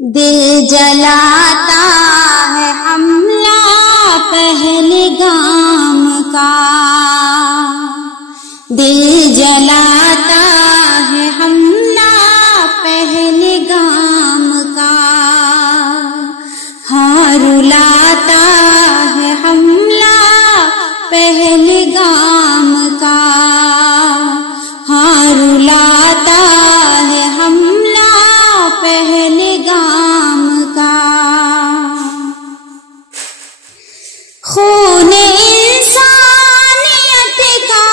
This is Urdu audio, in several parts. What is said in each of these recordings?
دل جلاتا ہے حملہ پہلے گام کا، دل جلاتا ہے حملہ پہلے گام کا، ہاں رلاتا ہے حملہ پہلے گام کا، ہاں رلاتا ہے حملہ پہلے گام کا۔ خون انسانیت کا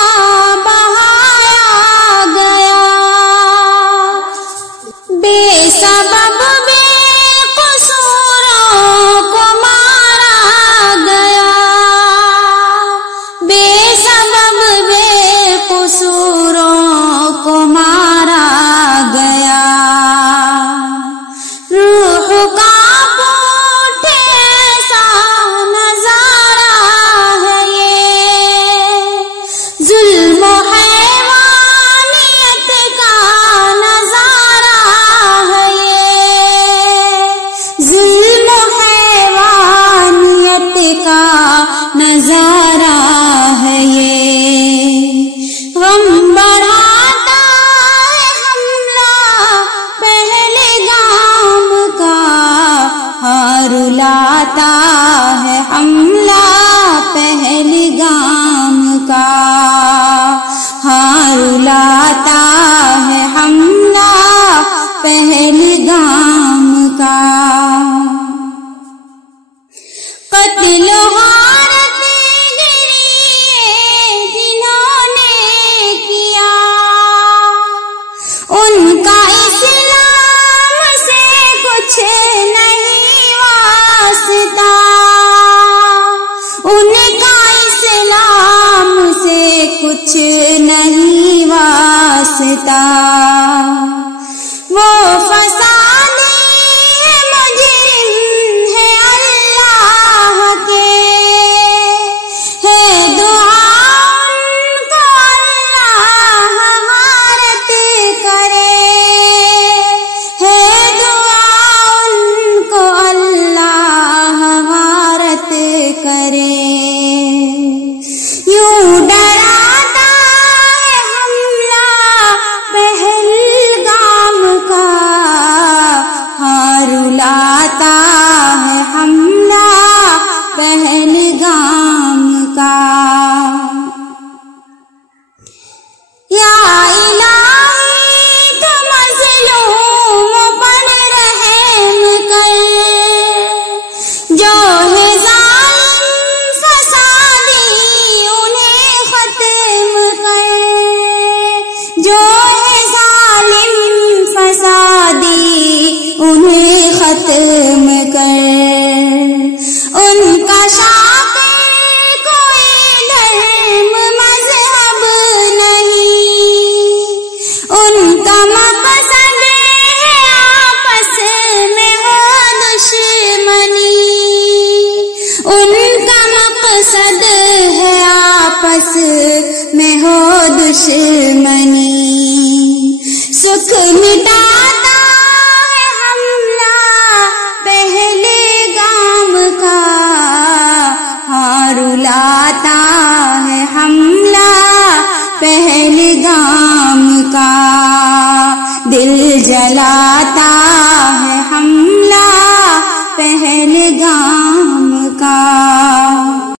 بہایا گیا، بے سبب بے قصوروں کو مارا گیا، بے سبب بے قصوروں کو مارا گیا۔ روح کا پوٹھے ایسا نظارہ ہے یہ، ظلم و حیوانیت کا نظارہ ہے یہ، ظلم و حیوانیت کا نظارہ ہے یہ۔ غم بڑھاتا ہے حملہ پہلے گام کا، ہاں رلاتا ہے حملہ پہلے گام کا، ہاں رلاتا ہے حملہ پہلے گام کا۔ قتل غارت گری جنہوں نے کیا، ان کا اسلام سے کچھ نہیں واسطہ، ان کا اسلام سے کچھ نہیں واسطہ۔